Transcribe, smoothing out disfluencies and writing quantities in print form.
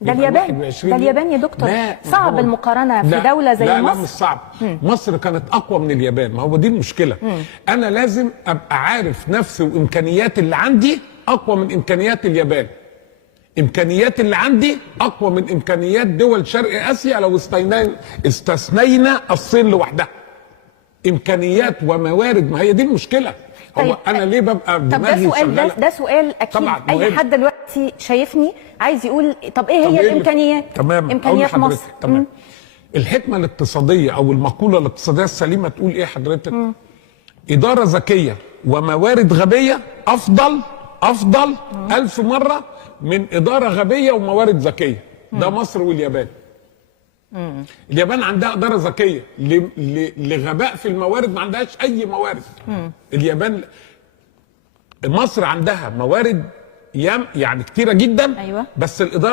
ده اليابان، ده اليابان يا دكتور. صعب المقارنه في دوله زي مصر. لا مش صعب. مصر كانت اقوى من اليابان، ما هو دي المشكله. انا لازم ابقى عارف نفسي وامكانيات اللي عندي اقوى من امكانيات اليابان. امكانيات اللي عندي اقوى من امكانيات دول شرق اسيا لو استثنينا الصين لوحدها. امكانيات وموارد، ما هي دي المشكله. طيب هو انا ليه ببقى دماغي شغاله؟ ده سؤال اكيد طبعا اي حد دلوقتي شايفني عايز يقول طب ايه هي الامكانيات؟ تمام. امكانيات مصر. تمام. الحكمه الاقتصاديه او المقوله الاقتصاديه السليمه تقول ايه حضرتك؟ اداره ذكيه وموارد غبيه افضل 1000 مره من اداره غبيه وموارد ذكيه. ده مصر واليابان. اليابان عندها اداره ذكيه لغباء في الموارد، ما عندهاش اي موارد. اليابان، مصر عندها موارد يعني كتيره جدا. أيوة. بس الاداره